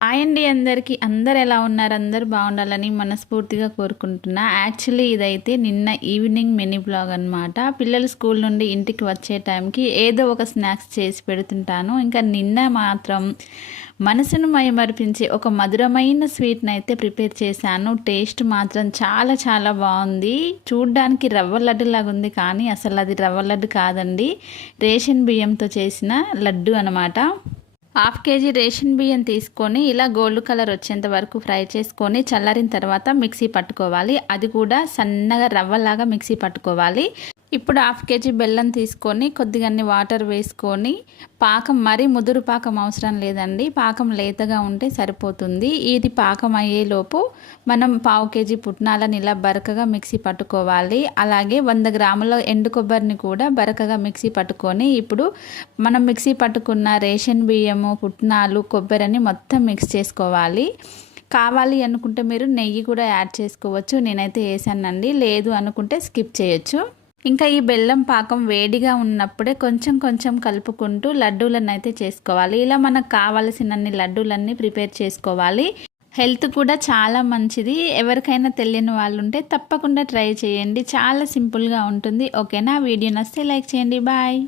Hi అండి అందరికీ. అందరు ఎలా ఉన్నారు? అందరూ బాగుండాలని మనస్ఫూర్తిగా కోరుకుంటున్నా. యాక్చువల్లీ ఇదైతే నిన్న ఈవినింగ్ మినీ బ్లాగ్ అనమాట. పిల్లలు స్కూల్ నుండి ఇంటికి వచ్చే టైంకి ఏదో ఒక స్నాక్స్ చేసి పెడుతుంటాను. ఇంకా నిన్న మాత్రం మనసును మైమరిపించే ఒక మధురమైన స్వీట్ని అయితే ప్రిపేర్ చేశాను. టేస్ట్ మాత్రం చాలా చాలా బాగుంది. చూడ్డానికి రవ్వ లడ్డు లాగా ఉంది, కానీ అసలు అది రవ్వ లడ్డు కాదండి, రేషన్ బియ్యంతో చేసిన లడ్డు అనమాట. హాఫ్ కేజీ రేషన్ బియ్యం తీసుకొని ఇలా గోల్డ్ కలర్ వచ్చేంత వరకు ఫ్రై చేసుకొని చల్లారిన తర్వాత మిక్సీ పట్టుకోవాలి. అది కూడా సన్నగా రవ్వలాగా మిక్సీ పట్టుకోవాలి. ఇప్పుడు హాఫ్ కేజీ బెల్లం తీసుకొని కొద్దిగా వాటర్ వేసుకొని పాకం మరీ ముదురు పాకం అవసరం లేదండి, పాకం లేతగా ఉంటే సరిపోతుంది. ఇది పాకం అయ్యేలోపు మనం పావు కేజీ పుట్నాలను ఇలా బరకగా మిక్సీ పట్టుకోవాలి. అలాగే 100 గ్రాముల ఎండు కొబ్బరిని కూడా బరకగా మిక్సీ పట్టుకొని ఇప్పుడు మనం మిక్సీ పట్టుకున్న రేషన్ బియ్యము, పుట్నాలు, కొబ్బరిని మొత్తం మిక్స్ చేసుకోవాలి. కావాలి అనుకుంటే మీరు నెయ్యి కూడా యాడ్ చేసుకోవచ్చు. నేనైతే వేసానండి, లేదు అనుకుంటే స్కిప్ చేయొచ్చు. ఇంకా ఈ బెల్లం పాకం వేడిగా ఉన్నప్పుడే కొంచెం కొంచెం కలుపుకుంటూ లడ్డూలను అయితే చేసుకోవాలి. ఇలా మనకు కావలసినన్ని లడ్డూలన్నీ ప్రిపేర్ చేసుకోవాలి. హెల్త్ కూడా చాలా మంచిది. ఎవరికైనా తెలియని వాళ్ళు ఉంటే తప్పకుండా ట్రై చేయండి. చాలా సింపుల్గా ఉంటుంది. ఓకేనా? వీడియో నచ్చితే లైక్ చేయండి. బాయ్.